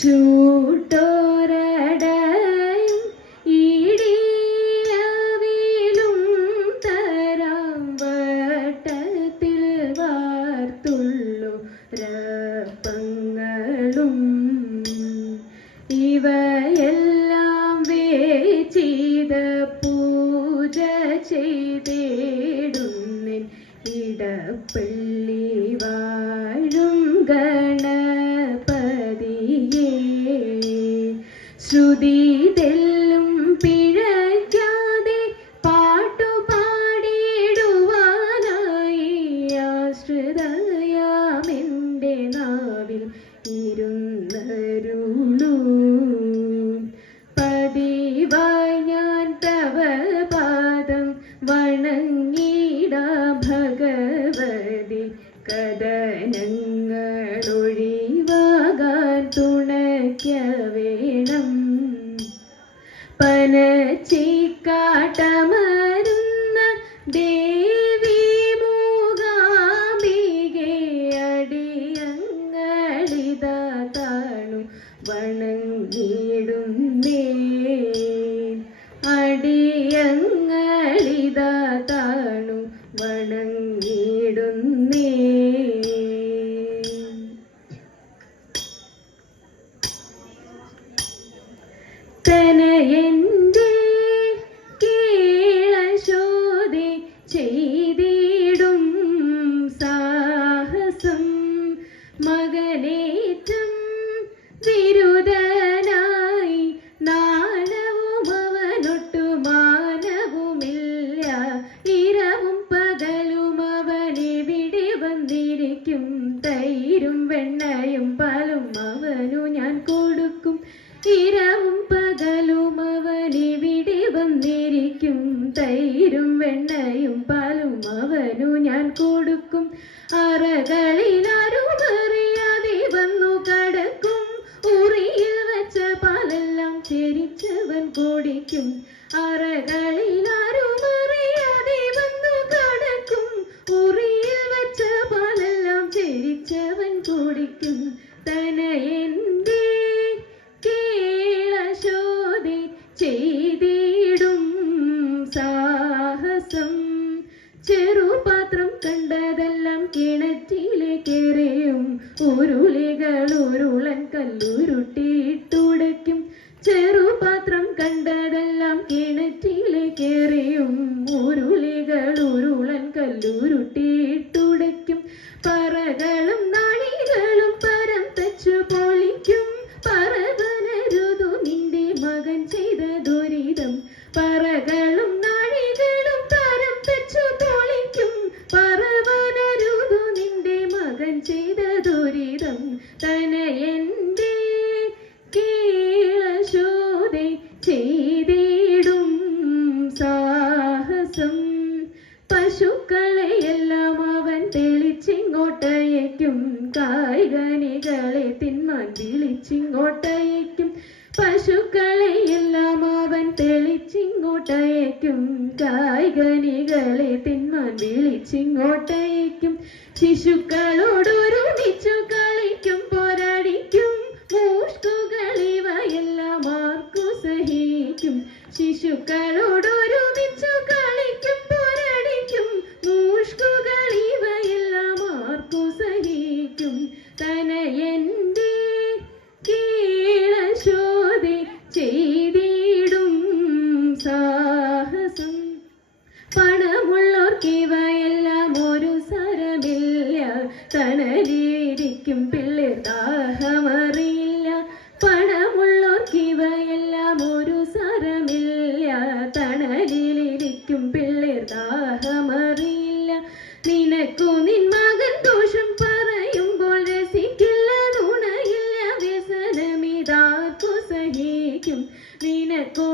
ചൂട്ടോരടയും ഇടിയവിലും തരാം വട്ടത്തിൽ വാർത്തുള്ളു രപ്പങ്ങളും ഇവയെല്ലാം വേചിത പൂജ ചെയ്തിടുന്നിൻ ഇടപ്പള്ളി വാഴും ഗണപതിയേ. ശ്രുതി തെല്ലും പിഴയ്ക്കാതെ പാട്ടുപാടിയിടുവാനായി ആശ്രിതയാമെൻ്റെ നാവിൽ ഇരുന്നരുളൂ. പതിവായി ഞാൻ തവ പാദം വണങ്ങിടാം ഭഗവതി. കഥനങ്ങളൊഴിവാകാൻ തുണയ്ക്ക വേണം. പനച്ചിക്കാട്ടമരുന്ന ദേവി മൂകാംബികെ അടിയങ്ങളിതാ താണു വണങ്ങിടുന്നേ. അടിയങ്ങളിതാ താണു വണങ്ങിടുന്നേ. തനയൻ്റെ കീളശോധി ചെയ്തിടും സാഹസം മകനേറ്റം വിരുദ്ധനായി നാണവും അവനൊട്ടു മാനവുമില്ല. ഇരവും പകലും അവനെവിടെ വന്നിരിക്കും. തൈരും വെണ്ണയും പാലും അവനു ഞാൻ കൊടുക്കും. ഇരവും പകലും അവനെവിടെ വന്നിരിക്കും. തൈരും വെണ്ണയും പാലും അവനു ഞാൻ കൊടുക്കും. അറകളിൽ ആരുമറിയാതെ വന്നു കടക്കും. ഉറിയിൽ വച്ച പാലെല്ലാം ചെരിച്ചവൻ കുടിക്കും. അറകളിൽ ആരുമറിയാതെ വന്നു കടക്കും. ഉറിയിൽ വച്ച പാലെല്ലാം ചെരിച്ചവൻ കുടിക്കും. തനയൻ്റെ കീളശോധി ചെയ്തിടും സാഹസം. ചെറുപാത്രം കണ്ടതെല്ലാം കിണറ്റിലേക്കെറിയും. ഉരുളികൾ ഉരുളൻ കല്ലുരുട്ടിയിട്ടുടയ്ക്കും. ചെറുപാത്രം കണ്ടതെല്ലാം കിണറ്റിലേക്കെറിയും. ഉരുളികൾ ഉരുളൻ കല്ലുരുട്ടിയിട്ടുടയ്ക്കും. പറകളും നാഴികളും പരം തച്ചു പൊളിക്കും. പറവനരുതു നിന്റെ മകൻ ചെയ്ത ദുരിതം. പറകളും നാഴികളും പരം തച്ചു പൊളിക്കും. പറവനരുതു നിന്റെ മകൻ ചെയ്ത ദുരിതം. തനയൻ്റെ കീളശോധി ചെയ്തിടും സാഹസം. പശുക്കളെയെല്ലാം അവൻ തെളിച്ചിങ്ങോട്ടയക്കും. കായികനികളെ തിന്മാൻ വിളിച്ചിങ്ങോട്ടയക്കും. പശുക്കളെയെല്ലാം അവൻ തെളിച്ചിങ്ങോട്ടയക്കും. കായികനികളെ തിന്മാൻ വിളിച്ചിങ്ങോട്ടയക്കും. ശിശുക്കളോടൊരുമിച്ചു കളിക്കും പോരാടിക്കും. മൂഷ്കുകളിവയെല്ലാം ആർക്കു സഹിക്കും. ശിശുക്കളോടൊരുമിച്ചു കളിക്കും പോരാടിക്കും. മൂഷ്കുകളിവയെല്ലാം ആർക്കു സഹിക്കും. തനയൻ്റെ കീളശോധി ചെയ്തിടും സാഹസം. പണമുള്ളോർക്കിവയെല്ലാം ഒരു സരമില്ല. തണലിരിക്കും പിള്ളേർ ദാഹമറിയില്ല. പണമുള്ളോർക്കിവയെല്ലാം ഒരു സരമില്ല. തണലിലിരിക്കും പിള്ളേർ ദാഹമറിയില്ല. നിനക്കു നിൻ മകൻ ദോഷം പറയുമ്പോൾ രസിക്കില്ല. നുണയില്ല വ്യസനമിതാർക്കു സഹിക്കും. നിനക്കു